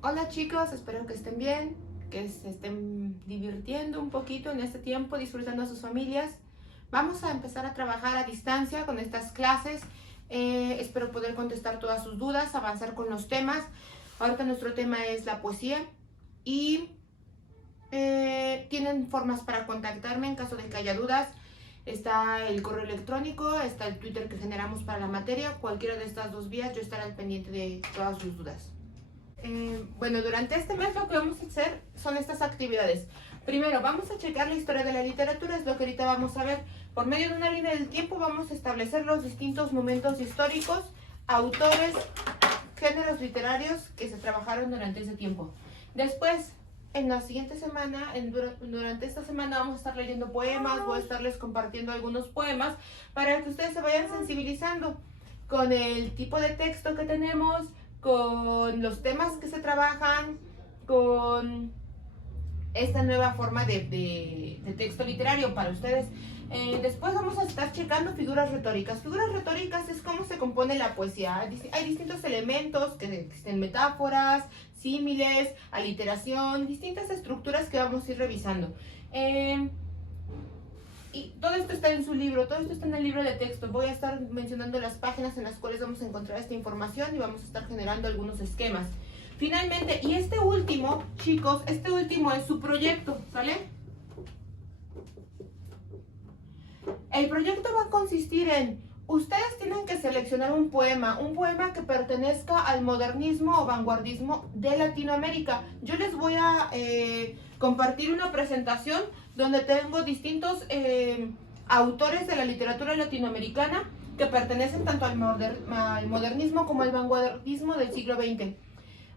Hola chicos, espero que estén bien, que se estén divirtiendo un poquito en este tiempo, disfrutando a sus familias. Vamos a empezar a trabajar a distancia con estas clases. Espero poder contestar todas sus dudas, avanzar con los temas. Ahorita nuestro tema es la poesía y tienen formas para contactarme en caso de que haya dudas. Está el correo electrónico, está el Twitter que generamos para la materia. Cualquiera de estas dos vías yo estaré al pendiente de todas sus dudas. Bueno, durante este mes lo que vamos a hacer son estas actividades. Primero, vamos a checar la historia de la literatura, es lo que ahorita vamos a ver. Por medio de una línea del tiempo vamos a establecer los distintos momentos históricos, autores, géneros literarios que se trabajaron durante ese tiempo. Después, en la siguiente semana, durante esta semana vamos a estar leyendo poemas, voy a estarles compartiendo algunos poemas para que ustedes se vayan sensibilizando con el tipo de texto que tenemos, con los temas que se trabajan, con esta nueva forma de texto literario para ustedes. Después vamos a estar checando figuras retóricas. Figuras retóricas es cómo se compone la poesía. Hay distintos elementos que existen: metáforas, símiles, aliteración, distintas estructuras que vamos a ir revisando. Y todo esto está en su libro, todo esto está en el libro de texto. Voy a estar mencionando las páginas en las cuales vamos a encontrar esta información y vamos a estar generando algunos esquemas. Finalmente, y este último, chicos, este último es su proyecto, ¿sale? El proyecto va a consistir en, ustedes tienen que seleccionar un poema que pertenezca al modernismo o vanguardismo de Latinoamérica. Yo les voy a compartir una presentación donde tengo distintos autores de la literatura latinoamericana que pertenecen tanto al modernismo como al vanguardismo del siglo XX.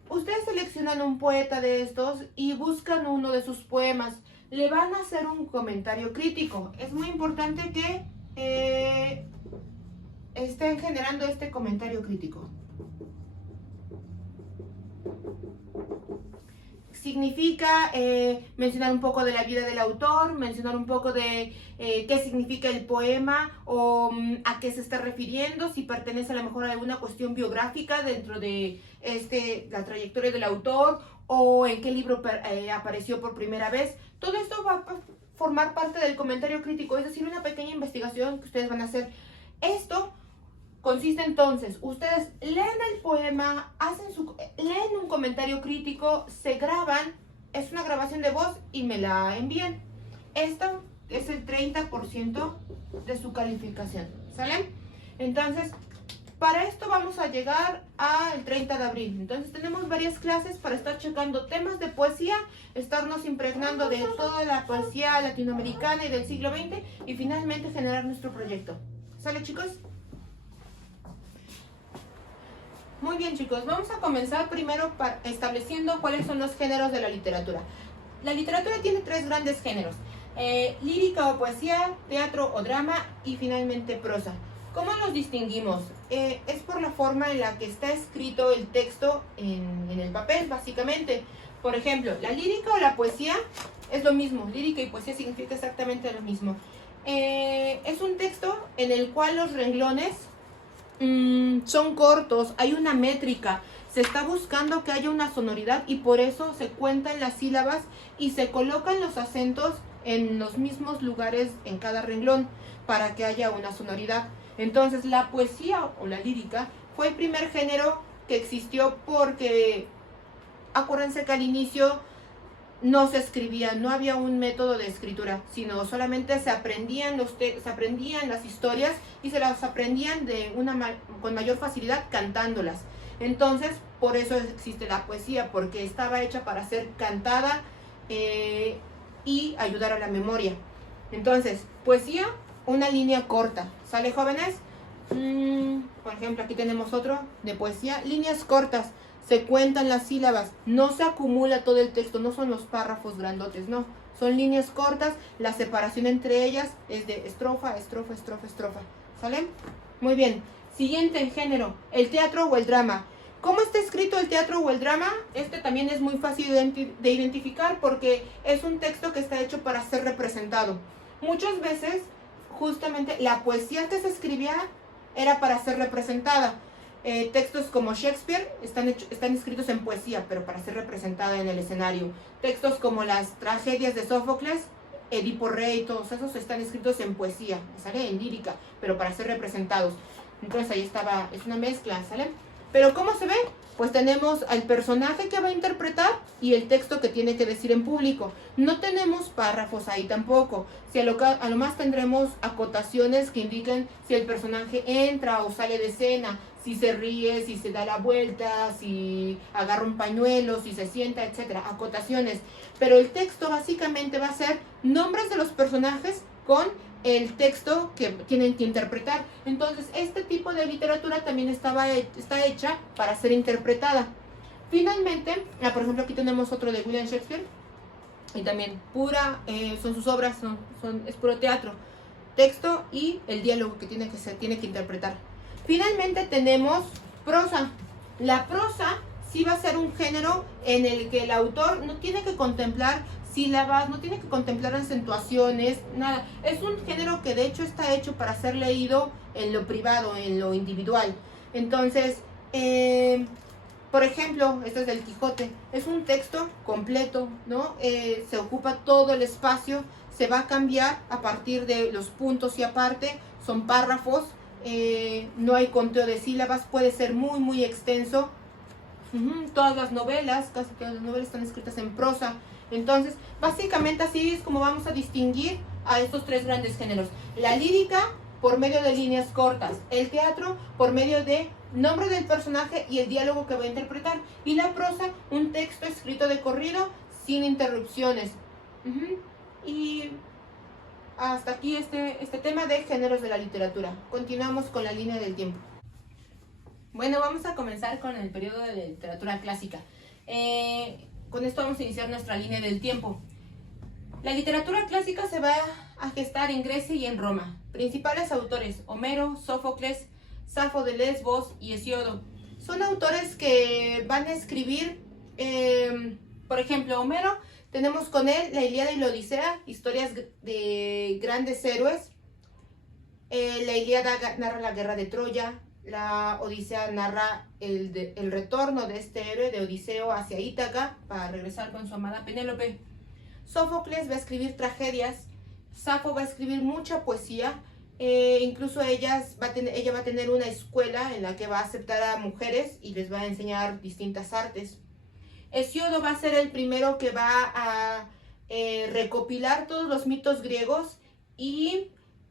Ustedes seleccionan un poeta de estos y buscan uno de sus poemas. Le van a hacer un comentario crítico. Es muy importante que estén generando este comentario crítico. Significa mencionar un poco de la vida del autor, mencionar un poco de qué significa el poema o a qué se está refiriendo, si pertenece a lo mejor a alguna cuestión biográfica dentro de la trayectoria del autor o en qué libro apareció por primera vez. Todo esto va a formar parte del comentario crítico, es decir, una pequeña investigación que ustedes van a hacer. Esto consiste entonces, ustedes leen el poema, leen un comentario crítico, se graban, es una grabación de voz y me la envían. Esto es el 30% de su calificación, ¿sale? Entonces, para esto vamos a llegar al 30 de abril. Entonces tenemos varias clases para estar checando temas de poesía, estarnos impregnando de toda la poesía latinoamericana y del siglo XX y finalmente generar nuestro proyecto. ¿Sale, chicos? Muy bien, chicos, vamos a comenzar primero estableciendo cuáles son los géneros de la literatura. La literatura tiene tres grandes géneros: lírica o poesía, teatro o drama y finalmente prosa. ¿Cómo los distinguimos? Es por la forma en la que está escrito el texto en el papel, básicamente. Por ejemplo, la lírica o la poesía es lo mismo. Lírica y poesía significa exactamente lo mismo. Es un texto en el cual los renglones son cortos, hay una métrica, se está buscando que haya una sonoridad y por eso se cuentan las sílabas y se colocan los acentos en los mismos lugares en cada renglón para que haya una sonoridad. Entonces la poesía o la lírica fue el primer género que existió porque acuérdense que al inicio no se escribía, no había un método de escritura, sino solamente se aprendían las historias y se las aprendían con mayor facilidad cantándolas. Entonces, por eso existe la poesía, porque estaba hecha para ser cantada y ayudar a la memoria. Entonces, poesía, una línea corta. ¿Sale, jóvenes? Por ejemplo, aquí tenemos otro de poesía, líneas cortas. Se cuentan las sílabas, no se acumula todo el texto, no son los párrafos grandotes, no. Son líneas cortas, la separación entre ellas es de estrofa, estrofa, estrofa, estrofa. ¿Sale? Muy bien. Siguiente género, el teatro o el drama. ¿Cómo está escrito el teatro o el drama? Este también es muy fácil de identificar porque es un texto que está hecho para ser representado. Muchas veces, justamente, la poesía que se escribía era para ser representada. Textos como Shakespeare están escritos en poesía, pero para ser representada en el escenario. Textos como las tragedias de Sófocles, Edipo Rey, todos esos están escritos en poesía, ¿sale? En lírica, pero para ser representados. Entonces ahí estaba, es una mezcla, ¿sale? Pero ¿cómo se ve? Pues tenemos al personaje que va a interpretar y el texto que tiene que decir en público. No tenemos párrafos ahí tampoco. Si a lo más tendremos acotaciones que indiquen si el personaje entra o sale de escena, si se ríe, si se da la vuelta, si agarra un pañuelo, si se sienta, etcétera. Acotaciones. Pero el texto básicamente va a ser nombres de los personajes con el texto que tienen que interpretar. Entonces, este tipo de literatura también está hecha para ser interpretada. Finalmente, por ejemplo, aquí tenemos otro de William Shakespeare, y también son sus obras, es puro teatro, texto y el diálogo que tiene que interpretar. Finalmente tenemos prosa. La prosa sí va a ser un género en el que el autor no tiene que contemplar sílabas, no tiene que contemplar acentuaciones, nada. Es un género que de hecho está hecho para ser leído en lo privado, en lo individual. Entonces, por ejemplo, este es del Quijote, es un texto completo, ¿no? Se ocupa todo el espacio, se va a cambiar a partir de los puntos y aparte, son párrafos, no hay conteo de sílabas, puede ser muy, muy extenso. Todas las novelas, casi todas las novelas están escritas en prosa. Entonces, básicamente así es como vamos a distinguir a estos tres grandes géneros. La lírica, por medio de líneas cortas. El teatro, por medio de nombre del personaje y el diálogo que va a interpretar. Y la prosa, un texto escrito de corrido, sin interrupciones. Y hasta aquí este tema de géneros de la literatura. Continuamos con la línea del tiempo. Bueno, vamos a comenzar con el periodo de la literatura clásica. Con esto vamos a iniciar nuestra línea del tiempo. La literatura clásica se va a gestar en Grecia y en Roma. Principales autores: Homero, Sófocles, Safo de Lesbos y Hesíodo. Son autores que van a escribir, por ejemplo, Homero, tenemos con él la Ilíada y la Odisea, historias de grandes héroes. La Ilíada narra la guerra de Troya. La Odisea narra el retorno de este héroe de Odiseo hacia Ítaca para regresar con su amada Penélope. Sófocles va a escribir tragedias. Safo va a escribir mucha poesía. Incluso ella va a tener una escuela en la que va a aceptar a mujeres y les va a enseñar distintas artes. Hesíodo va a ser el primero que va a recopilar todos los mitos griegos y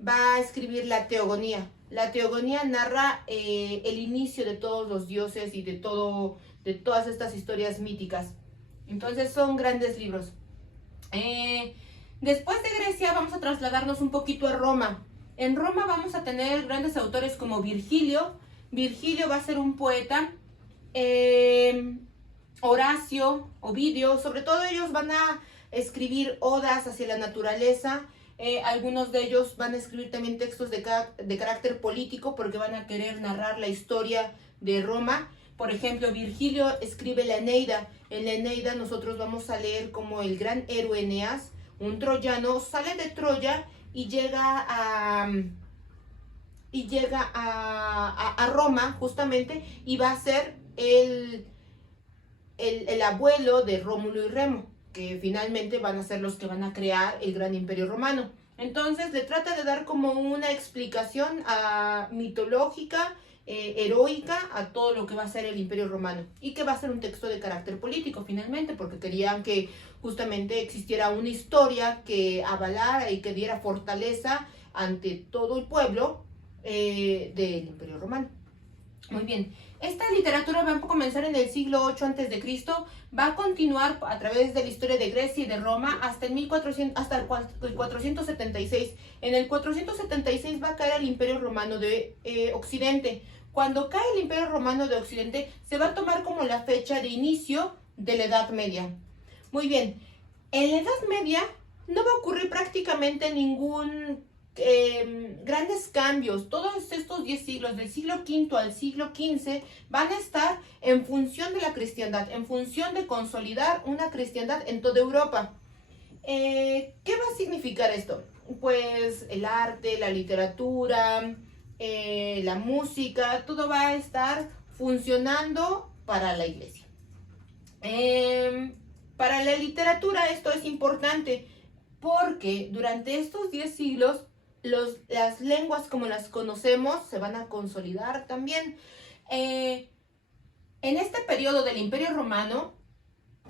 va a escribir la Teogonía. La Teogonía narra el inicio de todos los dioses y de todas estas historias míticas. Entonces son grandes libros. Después de Grecia vamos a trasladarnos un poquito a Roma. En Roma vamos a tener grandes autores como Virgilio. Virgilio va a ser un poeta. Horacio, Ovidio, sobre todo ellos van a escribir odas hacia la naturaleza. Algunos de ellos van a escribir también textos de carácter político porque van a querer narrar la historia de Roma. Por ejemplo, Virgilio escribe la Eneida. En la Eneida nosotros vamos a leer como el gran héroe Eneas, un troyano, sale de Troya y llega a Roma justamente, y va a ser el abuelo de Rómulo y Remo, que finalmente van a ser los que van a crear el gran imperio romano. Entonces le trata de dar como una explicación mitológica, heroica, a todo lo que va a ser el imperio romano, y que va a ser un texto de carácter político finalmente, porque querían que justamente existiera una historia que avalara y que diera fortaleza ante todo el pueblo del imperio romano. Muy bien, esta literatura va a comenzar en el siglo 8 a.C., va a continuar a través de la historia de Grecia y de Roma hasta el 476. En el 476 va a caer el Imperio Romano de Occidente. Cuando cae el Imperio Romano de Occidente, se va a tomar como la fecha de inicio de la Edad Media. Muy bien, en la Edad Media no va a ocurrir prácticamente ningún grandes cambios. Todos estos 10 siglos, del siglo V al siglo XV, van a estar en función de la cristiandad, en función de consolidar una cristiandad en toda Europa. ¿Qué va a significar esto? Pues el arte, la literatura, la música, todo va a estar funcionando para la iglesia. Para la literatura esto es importante porque durante estos 10 siglos las lenguas como las conocemos se van a consolidar también. En este periodo del Imperio Romano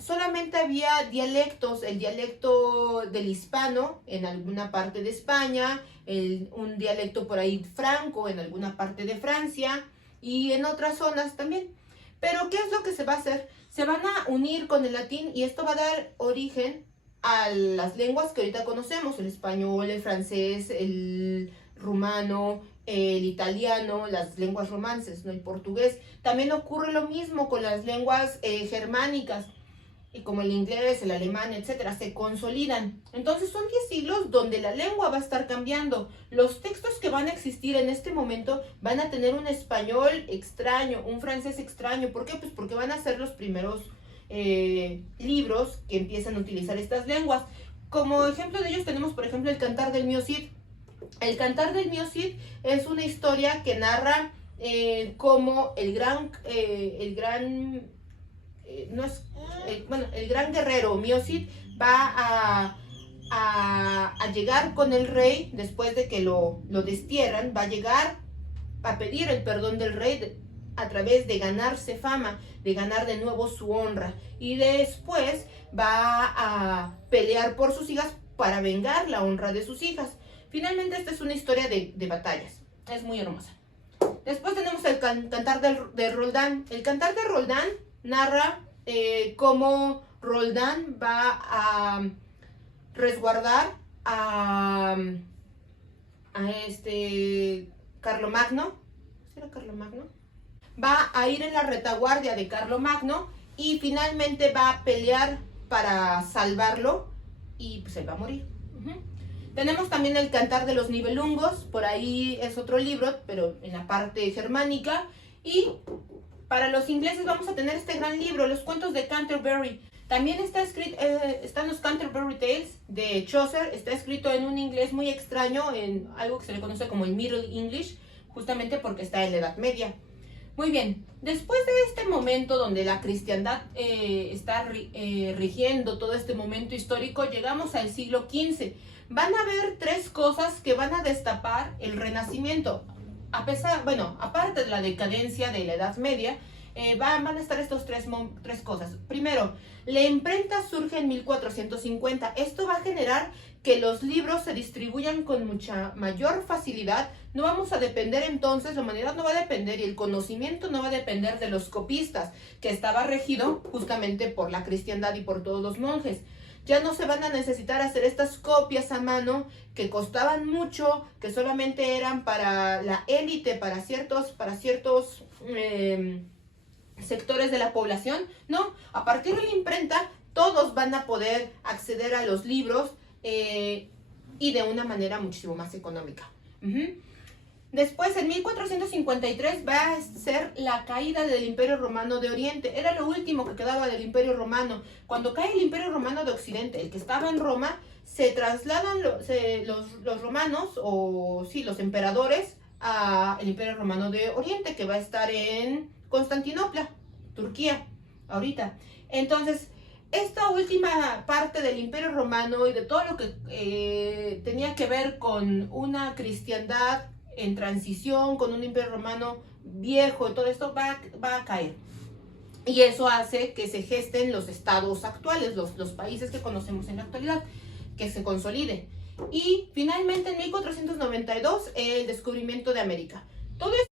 solamente había dialectos, el dialecto del hispano en alguna parte de España, un dialecto por ahí franco en alguna parte de Francia y en otras zonas también. Pero ¿qué es lo que se va a hacer? Se van a unir con el latín y esto va a dar origen a las lenguas que ahorita conocemos, el español, el francés, el rumano, el italiano, las lenguas romances, ¿no? El portugués. También ocurre lo mismo con las lenguas germánicas, y como el inglés, el alemán, etcétera, se consolidan. Entonces son 10 siglos donde la lengua va a estar cambiando. Los textos que van a existir en este momento van a tener un español extraño, un francés extraño. ¿Por qué? Pues porque van a ser los primeros libros que empiezan a utilizar estas lenguas. Como ejemplo de ellos tenemos, por ejemplo, el Cantar del Mío Cid. El Cantar del Mío Cid es una historia que narra cómo el gran guerrero Mío Cid va a llegar con el rey después de que lo destierran, va a llegar a pedir el perdón del rey a través de ganarse fama, de ganar de nuevo su honra, y después va a pelear por sus hijas para vengar la honra de sus hijas. Finalmente esta es una historia de batallas, es muy hermosa. Después tenemos el Cantar de Roldán. El Cantar de Roldán narra cómo Roldán va a resguardar a Carlomagno. ¿Sí era Carlomagno? Va a ir en la retaguardia de Carlomagno y finalmente va a pelear para salvarlo y pues él va a morir. Tenemos también el Cantar de los Nibelungos, por ahí es otro libro, pero en la parte germánica. Y para los ingleses vamos a tener este gran libro, Los Cuentos de Canterbury. También están los Canterbury Tales de Chaucer, está escrito en un inglés muy extraño, en algo que se le conoce como el Middle English, justamente porque está en la Edad Media. Muy bien, después de este momento donde la cristiandad está rigiendo todo este momento histórico, llegamos al siglo XV. Van a haber 3 cosas que van a destapar el Renacimiento. Aparte de la decadencia de la Edad Media, van a estar estos tres cosas. Primero, la imprenta surge en 1450. Esto va a generar que los libros se distribuyan con mucha mayor facilidad. No vamos a depender entonces, la humanidad no va a depender y el conocimiento no va a depender de los copistas, que estaba regido justamente por la cristiandad y por todos los monjes. Ya no se van a necesitar hacer estas copias a mano que costaban mucho, que solamente eran para la élite, para ciertos sectores de la población. No, a partir de la imprenta todos van a poder acceder a los libros y de una manera muchísimo más económica. Después, en 1453, va a ser la caída del Imperio Romano de Oriente. Era lo último que quedaba del Imperio Romano. Cuando cae el Imperio Romano de Occidente, el que estaba en Roma, se trasladan los romanos, los emperadores, al Imperio Romano de Oriente, que va a estar en Constantinopla, Turquía, ahorita. Entonces, esta última parte del Imperio Romano y de todo lo que tenía que ver con una cristiandad en transición, con un Imperio Romano viejo, todo esto va a caer. Y eso hace que se gesten los estados actuales, los países que conocemos en la actualidad, que se consoliden. Y finalmente en 1492 el descubrimiento de América. Todo esto